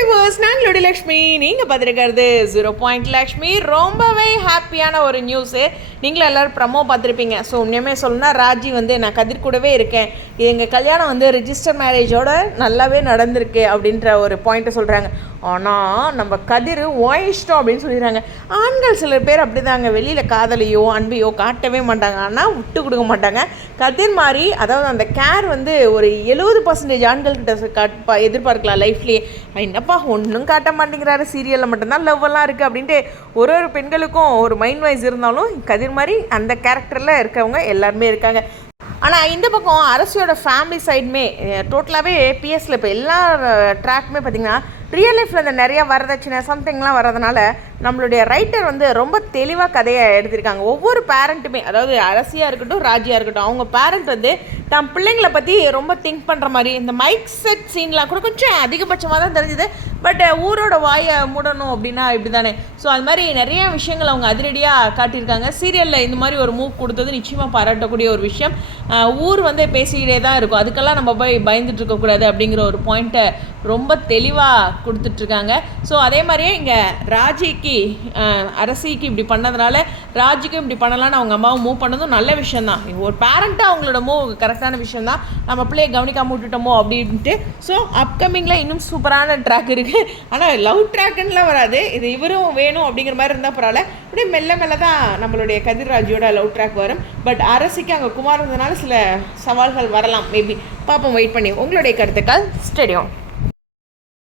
Viewers நாங்களுடைய Lakshmi. நீங்கள் பார்த்துருக்கிறது zero point Lakshmi. ரொம்பவே ஹாப்பியான ஒரு நியூஸு நீங்களும் எல்லோரும் ப்ரமோ பார்த்துருப்பீங்க. ஸோ உண்மையுமே சொல்லணும்னா ராஜி வந்து நான் கதிர் கூடவே இருக்கேன். எங்கள் கல்யாணம் வந்து ரிஜிஸ்டர் மேரேஜோட நல்லாவே நடந்திருக்கு அப்படின்ற ஒரு பாயிண்ட்டை சொல்கிறாங்க ஆனால் நம்ம கதிர் வாயிஷ்டம் அப்படின்னு சொல்லிடுறாங்க. ஆண்கள் சில பேர் அப்படி தாங்க வெளியில் காதலையோ அன்பையோ காட்டவே மாட்டாங்க. ஆனால் விட்டு கொடுக்க மாட்டாங்க. கதிர் மாதிரி அதாவது அந்த கேர் வந்து ஒரு எழுபது பர்சன்டேஜ் ஆண்கள்கிட்ட காட் எதிர்பார்க்கலாம் லைஃப்லேயே என்னப்பா ஒன்றும் காட்ட மாட்டேங்கிறாரு. சீரியலில் மட்டும்தான் லவ் எல்லாம் இருக்குது அப்படின்ட்டு ஒரு ஒரு பெண்களுக்கும் ஒரு மைண்ட் வைஸ் இருந்தாலும் கதிர் மாதிரி அந்த கேரக்டரில் இருக்கவங்க எல்லாருமே இருக்காங்க. ஆனால் இந்த பக்கம் அரசியோட ஃபேமிலி சைடுமே டோட்டலாகவே பிஎஸ்சில் இப்போ எல்லா ட்ராக்குமே பார்த்திங்கன்னா ரியல் லைஃப்பில் இந்த நிறையா வரதட்சணை சம்திங்லாம் வர்றதுனால நம்மளுடைய ரைட்டர் வந்து ரொம்ப தெளிவாக கதையை எடுத்திருக்காங்க. ஒவ்வொரு பேரண்ட்டுமே அதாவது அரசியாக இருக்கட்டும் ராஜியாக இருக்கட்டும் அவங்க பேரண்ட் வந்து தம் பிள்ளைங்களை பற்றி ரொம்ப திங்க் பண்ணுற மாதிரி இந்த மைக் செட் சீன்லாம் கூட கொஞ்சம் அதிகபட்சமாக தான் தெரிஞ்சுது. பட் ஊரோட வாயை மூடணும் அப்படின்னா இப்படி தானே ஸோ அது மாதிரி நிறைய விஷயங்கள் அவங்க அதிரடியாக காட்டியிருக்காங்க. சீரியலில் இந்த மாதிரி ஒரு மூவ் கொடுத்தது நிச்சயமாக பாராட்டக்கூடிய ஒரு விஷயம். ஊர் வந்து பேசிக்கிட்டே தான் இருக்கும். அதுக்கெல்லாம் நம்ம போய் பயந்துட்டு இருக்கக்கூடாது அப்படிங்கிற ஒரு பாயிண்ட்டை ரொம்ப தெளிவாக கொடுத்துட்ருக்காங்க ஸோ அதே மாதிரியே இங்கே ராஜிக்கு அரசிக்கு இப்படி பண்ணதுனால ராஜிக்கும் இப்படி பண்ணலான்னு அவங்க அம்மாவும் மூவ் பண்ணதும் நல்ல விஷயம் தான் ஒரு பேரண்ட்டாக அவங்களோட மூவ் கரெக்டான விஷயம் தான் நம்ம பிள்ளையை கவனிக்காம விட்டுட்டோமோ அப்படின்ட்டு. ஸோ அப்கமிங்கில் இன்னும் சூப்பரான ட்ராக் இருக்குது ஆனால் லவ் ட்ராக்குன்னுலாம் வராது. இது இவரும் வேணும் அப்படிங்கிற மாதிரி இருந்தால் பரவாயில்ல. அப்படியே மெல்ல மெல்ல தான் நம்மளுடைய கதிர்ராஜியோட லவ் ட்ராக் வரும். பட் அரசிக்கு அங்கே குமார் இருந்ததுனால சில சவால்கள் வரலாம். மேபி பார்ப்போம் வெயிட் பண்ணி. உங்களுடைய கருத்துக்கள் ஸ்டேடியம்